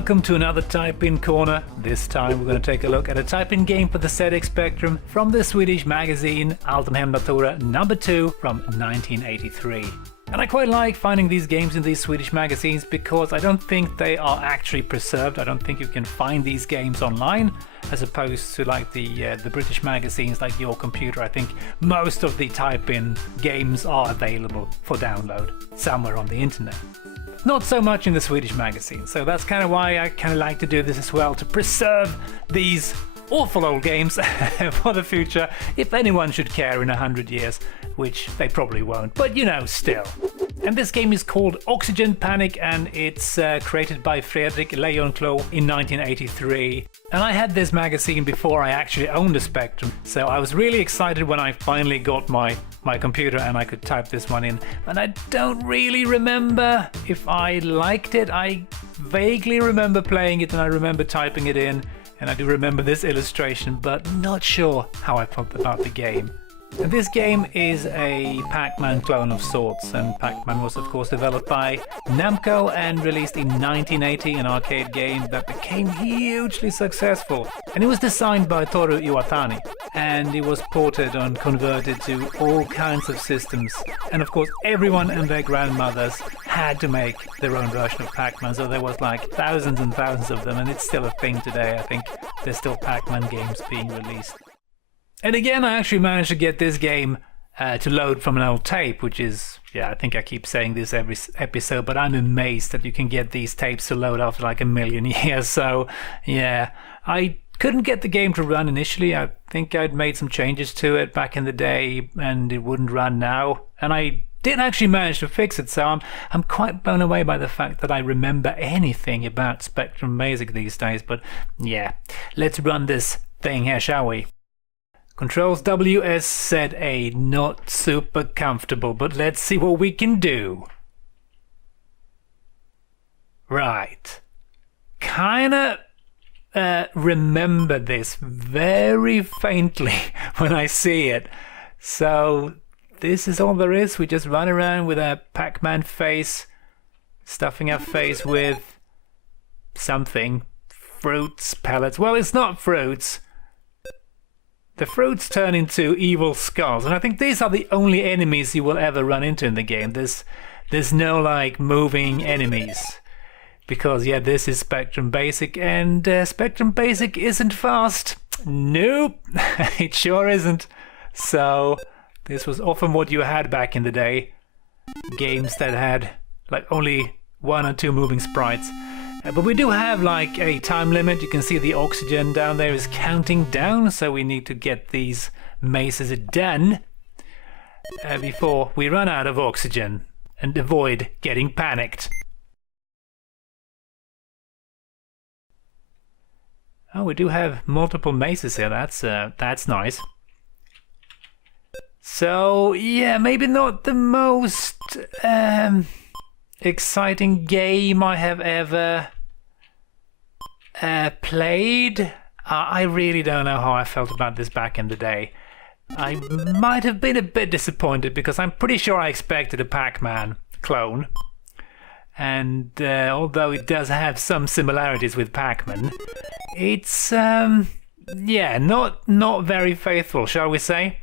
welcome to another Type-In Corner. This time we're going to take a look at a Type-In game for the ZX Spectrum from the Swedish magazine Allt and Hemdatorer number 2 from 1983. And I quite like finding these games in these Swedish magazines because I don't think they are actually preserved. I don't think you can find these games online as opposed to like the British magazines like Your Computer. I think most of the Type-In games are available for download somewhere on the internet. Not so much in the Swedish magazine, so that's kind of why I kind of like to do this as well, to preserve these awful old games for the future, if anyone should care in 100 years, which they probably won't, but you know, still. And this game is called Oxygene Panic, and it's created by Fredrik Lejonklo in 1983. And I had this magazine before I actually owned a Spectrum, so I was really excited when I finally got my computer and I could type this one in. And I don't really remember if I liked it. I vaguely remember playing it and I remember typing it in, and I do remember this illustration, but not sure how I felt about the game. And this game is a Pac-Man clone of sorts, and Pac-Man was of course developed by Namco and released in 1980, an arcade game that became hugely successful. And it was designed by Toru Iwatani, and it was ported and converted to all kinds of systems. And of course everyone and their grandmothers had to make their own version of Pac-Man, so there was like thousands and thousands of them, and it's still a thing today. I think there's still Pac-Man games being released. And again, I actually managed to get this game to load from an old tape, which is, yeah, I think I keep saying this every episode, but I'm amazed that you can get these tapes to load after like 1,000,000 years. So, yeah, I couldn't get the game to run initially. I think I'd made some changes to it back in the day, and it wouldn't run now. And I didn't actually manage to fix it, so I'm quite blown away by the fact that I remember anything about Spectrum Basic these days. But yeah, let's run this thing here, shall we? Controls WSZA, not super comfortable, but let's see what we can do. Right. Kinda remember this very faintly when I see it. So this is all there is. We just run around with a Pac-Man face, stuffing our face with something. Fruits, pellets. Well, it's not fruits. The fruits turn into evil skulls, and I think these are the only enemies you will ever run into in the game. There's no like moving enemies, because yeah, this is Spectrum Basic, and Spectrum Basic isn't fast. Nope, it sure isn't. So this was often what you had back in the day. Games that had like only 1 or 2 moving sprites. But we do have like a time limit. You can see the oxygen down there is counting down, so we need to get these mazes done before we run out of oxygen and avoid getting panicked. Oh, we do have multiple mazes here. That's nice. So yeah, maybe not the most exciting game I have ever played. I really don't know how I felt about this back in the day. I might have been a bit disappointed because I'm pretty sure I expected a Pac-Man clone. And although it does have some similarities with Pac-Man, it's yeah, not very faithful, shall we say?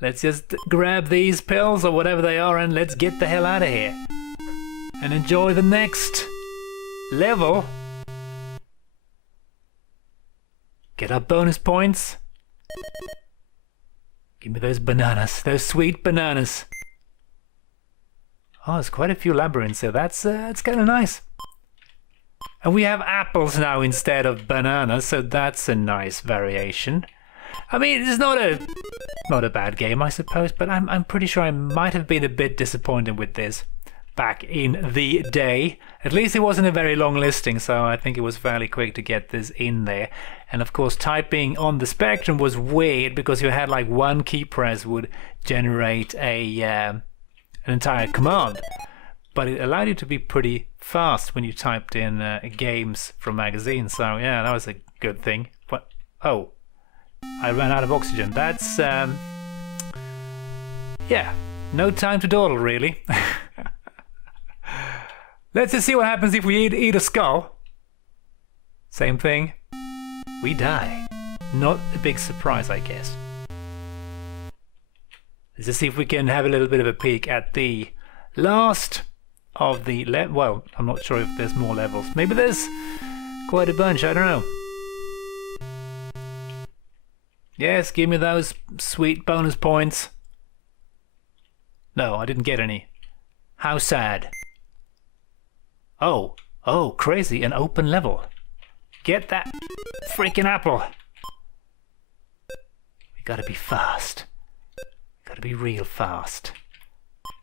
Let's just grab these pills or whatever they are and let's get the hell out of here. And enjoy the next level. Get our bonus points. Give me those bananas, those sweet bananas. Oh, there's quite a few labyrinths here. That's kind of nice. And we have apples now instead of bananas, so that's a nice variation. I mean, it's not a bad game, I suppose, but I'm pretty sure I might have been a bit disappointed with this back in the day. At least it wasn't a very long listing, so I think it was fairly quick to get this in there. And of course, typing on the Spectrum was weird because you had like one key press would generate an entire command. But it allowed you to be pretty fast when you typed in games from magazines. So yeah, that was a good thing. But oh, I ran out of oxygen. That's yeah, no time to dawdle really. Let's just see what happens if we eat a skull. Same thing. We die. Not a big surprise, I guess. Let's just see if we can have a little bit of a peek at the last of the well, I'm not sure if there's more levels. Maybe there's quite a bunch, I don't know. Yes, give me those sweet bonus points. No, I didn't get any. How sad. Oh, crazy, an open level. Get that freaking apple. We gotta be fast. Gotta be real fast.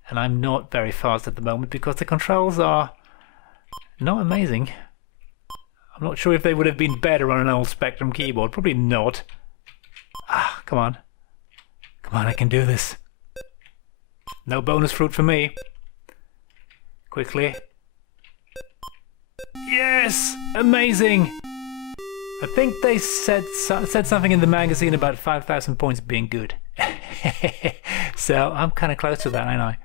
And I'm not very fast at the moment because the controls are not amazing. I'm not sure if they would have been better on an old Spectrum keyboard. Probably not. Ah, come on. Come on, I can do this. No bonus fruit for me. Quickly. Yes! Amazing! I think they said something in the magazine about 5,000 points being good. So I'm kind of close to that, ain't I?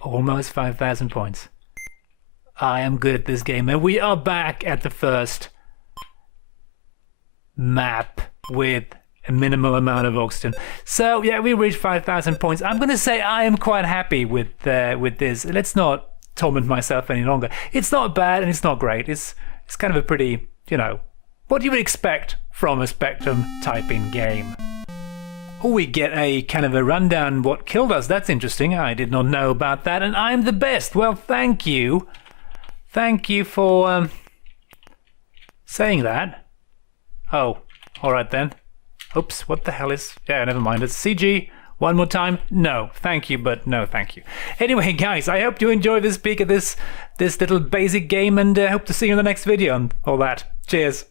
Almost 5,000 points. I am good at this game, and we are back at the first map with a minimal amount of oxygen. So yeah, we reached 5,000 points. I'm gonna say I am quite happy with this. Let's not torment myself any longer. It's not bad and it's not great. It's kind of a pretty, you know, what you would expect from a Spectrum typing game. Oh, we get a kind of a rundown what killed us. That's interesting. I did not know about that, and I'm the best. Well, thank you. Thank you for saying that. Oh, all right then. Oops, what the hell is... Yeah, never mind. It's CG. One more time. No, thank you, but no thank you. Anyway, guys, I hope you enjoyed this peek at this little basic game, and hope to see you in the next video and all that. Cheers.